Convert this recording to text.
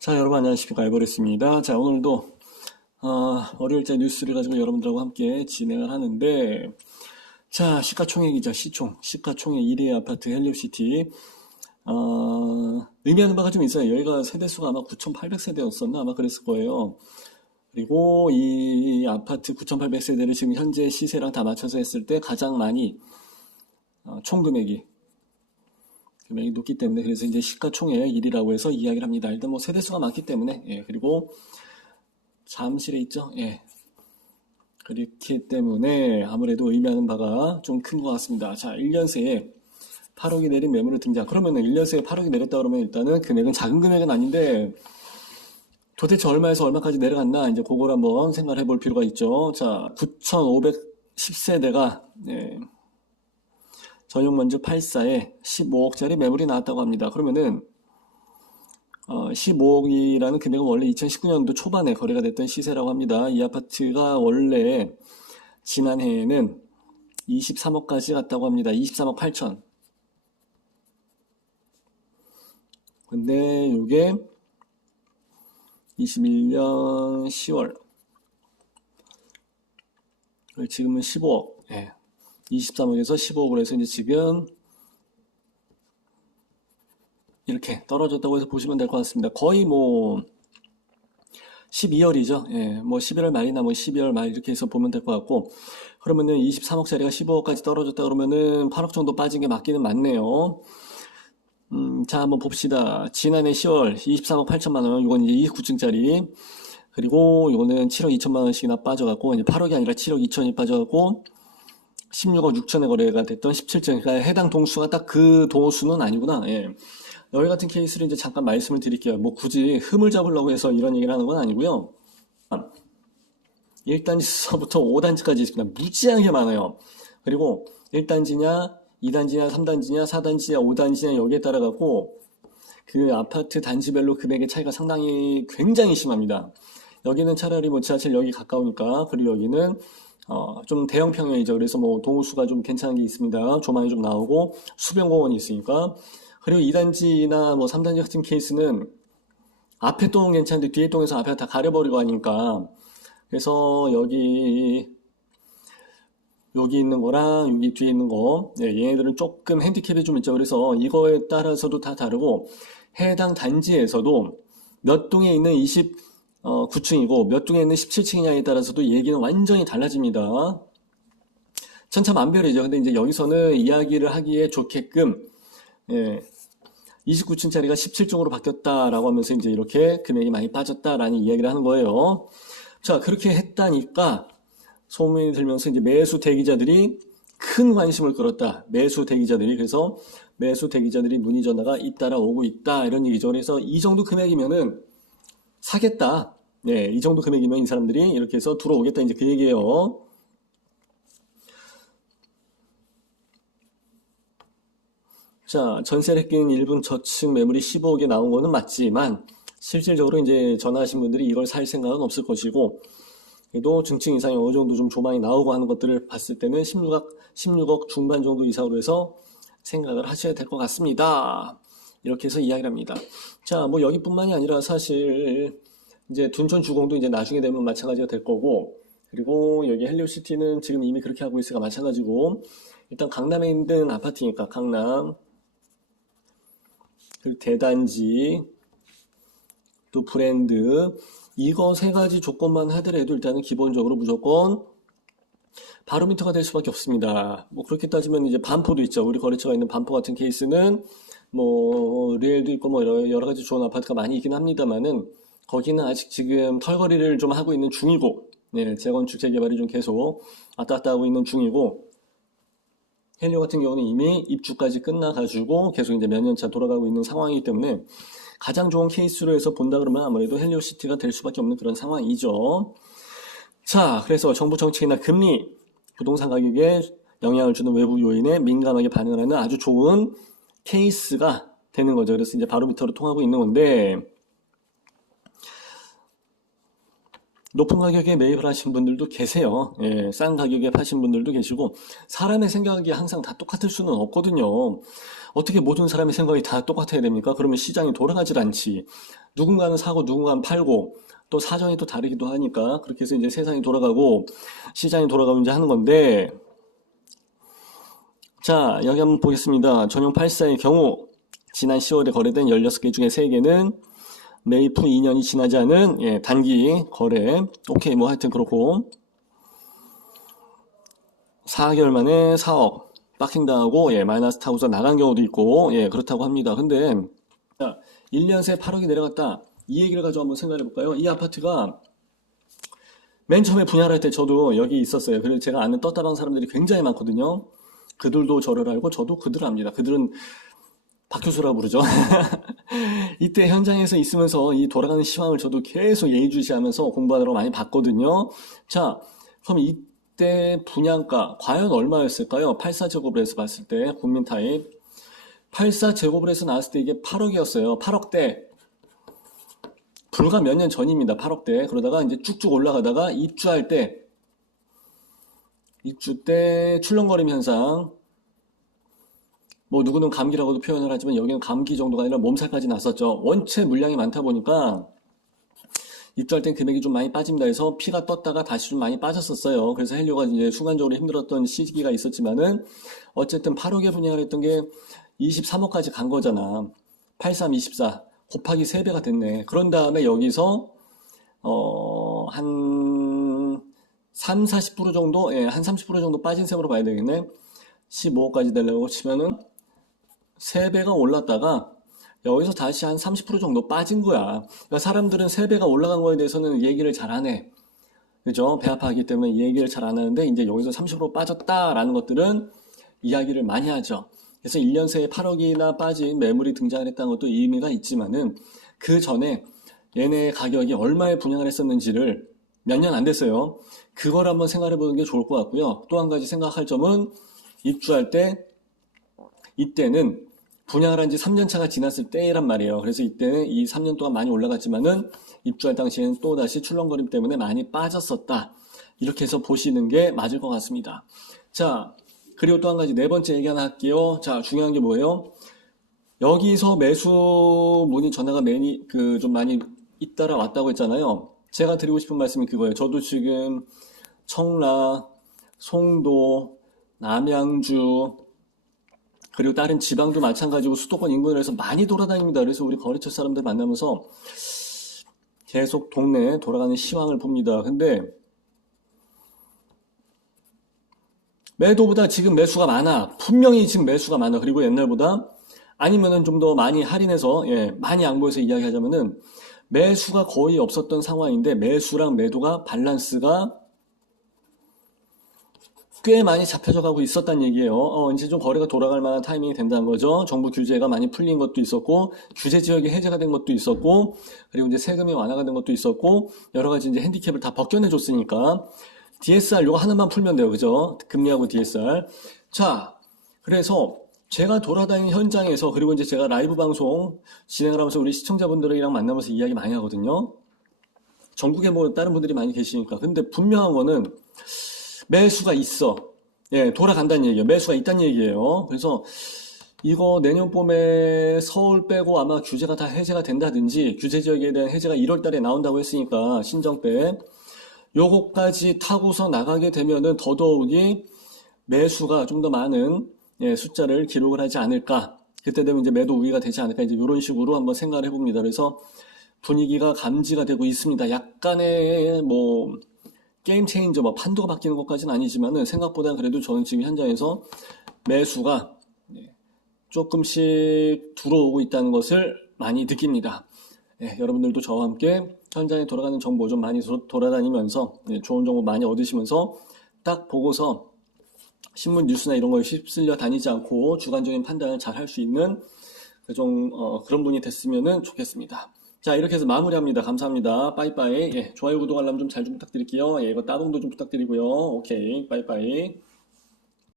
자, 여러분 안녕하십니까. 알보레스입니다. 자, 오늘도 월요일자 뉴스를 가지고 여러분들하고 함께 진행을 하는데, 자, 시가총액이죠. 시가총액 1위 아파트 헬리오시티. 의미하는 바가 좀 있어요. 여기가 세대수가 아마 9,800세대였었나? 아마 그랬을 거예요. 그리고 이 아파트 9,800세대를 지금 현재 시세랑 다 맞춰서 했을 때 가장 많이 총 금액이 높기 때문에, 그래서 이제 시가총액 1위라고 해서 이야기를 합니다. 일단 뭐 세대수가 많기 때문에, 그리고 잠실에 있죠. 그렇기 때문에 아무래도 의미하는 바가 좀 큰 것 같습니다. 자, 1년 새에 8억이 내린 매물을 등장. 그러면은 1년 새에 8억이 내렸다 그러면 일단은 금액은 작은 금액은 아닌데 도대체 얼마에서 얼마까지 내려갔나, 이제 그걸 한번 생각을 해볼 필요가 있죠. 자, 9,510세대가 전용면적 8사에 15억짜리 매물이 나왔다고 합니다. 그러면은 15억이라는 금액은 원래 2019년도 초반에 거래가 됐던 시세라고 합니다. 이 아파트가 원래 지난해에는 23억까지 갔다고 합니다. 23억 8천. 근데 이게 21년 10월, 지금은 15억, 23억에서 15억으로 해서 이제 지금 이렇게 떨어졌다고 해서 보시면 될 것 같습니다. 거의 뭐 12월이죠. 뭐 11월 말이나 뭐 12월 말 이렇게 해서 보면 될 것 같고, 그러면은 23억짜리가 15억까지 떨어졌다 그러면은 8억 정도 빠진 게 맞기는 맞네요. 자, 한번 봅시다. 지난해 10월 23억 8천만 원, 이건 이제 29층짜리. 그리고 이거는 7억 2천만 원씩이나 빠져갖고, 이제 8억이 아니라 7억 2천이 빠져갖고 16억 6천에 거래가 됐던 17층. 그러니까 해당 동수가 딱 그 동수는 아니구나. 여기 같은 케이스를 이제 잠깐 말씀을 드릴게요. 뭐 굳이 흠을 잡으려고 해서 이런 얘기를 하는 건 아니고요. 1단지서부터 5단지까지 있습니다. 무지하게 많아요. 그리고 1단지냐, 2단지냐, 3단지냐, 4단지냐, 5단지냐, 여기에 따라 갖고 그 아파트 단지별로 금액의 차이가 상당히 굉장히 심합니다. 여기는 차라리 뭐 지하철역이 가까우니까, 그리고 여기는 좀 대형 평형이죠. 그래서 뭐 동호수가 좀 괜찮은 게 있습니다. 조망이 좀 나오고 수변공원이 있으니까. 그리고 2단지나 뭐 3단지 같은 케이스는 앞에 동은 괜찮은데 뒤에 동에서 앞에 다 가려버리고 하니까, 그래서 여기 있는 거랑 여기 뒤에 있는 거, 얘네들은 조금 핸디캡이 좀 있죠. 그래서 이거에 따라서도 다 다르고, 해당 단지에서도 몇 동에 있는 29층이고 몇 동에 있는 17층이냐에 따라서도 얘기는 완전히 달라집니다. 천차만별이죠. 근데 이제 여기서는 이야기를 하기에 좋게끔 29층짜리가 17층으로 바뀌었다라고 하면서 이제 이렇게 금액이 많이 빠졌다라는 이야기를 하는 거예요. 자, 그렇게 했다니까 소문이 들면서 이제 매수 대기자들이 큰 관심을 끌었다. 매수 대기자들이. 그래서 매수 대기자들이 문의 전화가 잇따라 오고 있다, 이런 얘기죠. 그래서 이 정도 금액이면은 사겠다. 이 정도 금액이면 이 사람들이 이렇게 해서 들어오겠다, 이제 그 얘기예요. 자, 전세를 끼는 일본 저층 매물이 15억에 나온 거는 맞지만, 실질적으로 이제 전화하신 분들이 이걸 살 생각은 없을 것이고, 그래도 중층 이상이 어느 정도 좀 조망이 나오고 하는 것들을 봤을 때는 16억 중반 정도 이상으로 해서 생각을 하셔야 될 것 같습니다. 이렇게 해서 이야기를 합니다. 자, 뭐 여기뿐만이 아니라 사실 이제 둔촌 주공도 이제 나중에 되면 마찬가지가 될 거고, 그리고 여기 헬리오시티는 지금 이미 그렇게 하고 있으니까 마찬가지고, 일단 강남에 있는 아파트니까 강남, 그리고 대단지, 또 브랜드, 이거 세 가지 조건만 하더라도 일단은 기본적으로 무조건 바로미터가 될 수밖에 없습니다. 뭐 그렇게 따지면 이제 반포도 있죠. 우리 거래처가 있는 반포 같은 케이스는 뭐 리엘도 있고 뭐 여러 가지 좋은 아파트가 많이 있긴 합니다만은, 거기는 아직 지금 털거리를 좀 하고 있는 중이고, 재건축 재개발이 좀 계속 왔다 갔다 하고 있는 중이고, 헬리오 같은 경우는 이미 입주까지 끝나가지고 계속 이제 몇 년 차 돌아가고 있는 상황이기 때문에, 가장 좋은 케이스로 해서 본다 그러면 아무래도 헬리오시티가 될 수밖에 없는 그런 상황이죠. 자, 그래서 정부 정책이나 금리, 부동산 가격에 영향을 주는 외부 요인에 민감하게 반응을 하는 아주 좋은 케이스가 되는 거죠. 그래서 이제 바로미터로 통하고 있는 건데, 높은 가격에 매입을 하신 분들도 계세요. 싼 가격에 파신 분들도 계시고, 사람의 생각이 항상 다 똑같을 수는 없거든요. 어떻게 모든 사람의 생각이 다 똑같아야 됩니까? 그러면 시장이 돌아가질 않지. 누군가는 사고 누군가는 팔고 또 사정이 또 다르기도 하니까 그렇게 해서 이제 세상이 돌아가고 시장이 돌아가고 이제 하는 건데 자 여기 한번 보겠습니다. 전용 84의 경우 지난 10월에 거래된 16개 중에 3개는 매입 후 2년이 지나지 않은 예, 단기 거래 오케이 뭐 하여튼 그렇고 4개월 만에 4억 박싱당하고 예, 마이너스 타고서 나간 경우도 있고 예, 그렇다고 합니다. 근데 자, 1년 새 8억이 내려갔다. 이 얘기를 가지고 한번 생각해 볼까요? 이 아파트가 맨 처음에 분양을 할 때 저도 여기 있었어요. 그래서 제가 아는 떴다방 사람들이 굉장히 많거든요. 그들도 저를 알고 저도 그들을 압니다. 그들은 박 교수라고 부르죠. 이때 현장에서 있으면서 이 돌아가는 시황을 저도 계속 예의주시하면서 공부하느라고 많이 봤거든요. 자, 그럼 이때 분양가 과연 얼마였을까요? 84제곱을 해서 봤을 때 국민 타입 84제곱을 해서 나왔을 때 이게 8억이었어요. 8억대 불과 몇 년 전입니다. 8억대 그러다가 이제 쭉쭉 올라가다가 입주 때 출렁거림 현상 뭐 누구는 감기라고도 표현을 하지만 여기는 감기 정도가 아니라 몸살까지 났었죠. 원체 물량이 많다 보니까 입주할 땐 금액이 좀 많이 빠집니다 해서 피가 떴다가 다시 좀 많이 빠졌었어요. 그래서 헬리오가 이제 순간적으로 힘들었던 시기가 있었지만은 어쨌든 8억에 분양을 했던 게 23억까지 간 거잖아. 83, 24 곱하기 3배가 됐네. 그런 다음에 여기서 한 3, 40% 정도, 예, 한 30% 정도 빠진 셈으로 봐야 되겠네. 15억까지 되려고 치면은 3배가 올랐다가 여기서 다시 한 30% 정도 빠진 거야. 그러니까 사람들은 3배가 올라간 거에 대해서는 얘기를 잘 안 해. 그죠? 배 아파하기 때문에 이 얘기를 잘 안 하는데 이제 여기서 30% 빠졌다라는 것들은 이야기를 많이 하죠. 그래서 1년 새에 8억이나 빠진 매물이 등장을 했다는 것도 의미가 있지만은 그 전에 얘네 가격이 얼마에 분양을 했었는지를 몇 년 안 됐어요. 그걸 한번 생각해 보는 게 좋을 것 같고요. 또 한 가지 생각할 점은 입주할 때 이때는 분양을 한 지 3년 차가 지났을 때란 말이에요. 그래서 이때는 이 3년 동안 많이 올라갔지만은 입주할 당시에는 또 다시 출렁거림 때문에 많이 빠졌었다. 이렇게 해서 보시는 게 맞을 것 같습니다. 자, 그리고 또 한 가지 네 번째 얘기 하나 할게요. 자, 중요한 게 뭐예요? 여기서 매수 문의 전화가 좀 많이 잇따라 왔다고 했잖아요. 제가 드리고 싶은 말씀이 그거예요. 저도 지금 청라, 송도, 남양주 그리고 다른 지방도 마찬가지고 수도권 인근에서 많이 돌아다닙니다. 그래서 우리 거래처 사람들 만나면서 계속 동네에 돌아가는 시황을 봅니다. 근데 매도보다 지금 매수가 많아. 분명히 지금 매수가 많아. 그리고 옛날보다 아니면은 좀 더 많이 할인해서 예, 많이 양보해서 이야기하자면은 매수가 거의 없었던 상황인데 매수랑 매도가 밸런스가 꽤 많이 잡혀져 가고 있었단 얘기예요. 이제 좀 거래가 돌아갈 만한 타이밍이 된다는 거죠. 정부 규제가 많이 풀린 것도 있었고, 규제 지역이 해제가 된 것도 있었고, 그리고 이제 세금이 완화가 된 것도 있었고, 여러 가지 이제 핸디캡을 다 벗겨내줬으니까, DSR 요거 하나만 풀면 돼요. 그죠? 금리하고 DSR. 자, 그래서 제가 돌아다니는 현장에서, 그리고 이제 제가 라이브 방송 진행을 하면서 우리 시청자분들이랑 만나면서 이야기 많이 하거든요. 전국에 뭐 다른 분들이 많이 계시니까. 근데 분명한 거는, 매수가 있어. 예, 돌아간다는 얘기예요. 매수가 있다는 얘기예요. 그래서 이거 내년 봄에 서울 빼고 아마 규제가 다 해제가 된다든지 규제 지역에 대한 해제가 1월 달에 나온다고 했으니까 신정 때 요거까지 타고서 나가게 되면은 더더욱이 매수가 좀 더 많은 예, 숫자를 기록을 하지 않을까. 그때 되면 이제 매도 우위가 되지 않을까. 이제 이런 식으로 한번 생각을 해봅니다. 그래서 분위기가 감지가 되고 있습니다. 약간의 뭐 게임 체인저, 뭐 판도가 바뀌는 것까지는 아니지만은 생각보다 그래도 저는 지금 현장에서 매수가 조금씩 들어오고 있다는 것을 많이 느낍니다. 예, 여러분들도 저와 함께 현장에 돌아가는 정보 좀 많이 돌아다니면서 좋은 정보 많이 얻으시면서 딱 보고서 신문 뉴스나 이런 거에 휩쓸려 다니지 않고 주관적인 판단을 잘 할 수 있는 그런 분이 됐으면 좋겠습니다. 자, 이렇게 해서 마무리합니다. 감사합니다. 빠이빠이. 예, 좋아요, 구독, 알람 좀 잘 좀 부탁드릴게요. 예, 이거 따봉도 좀 부탁드리고요. 오케이, 빠이빠이.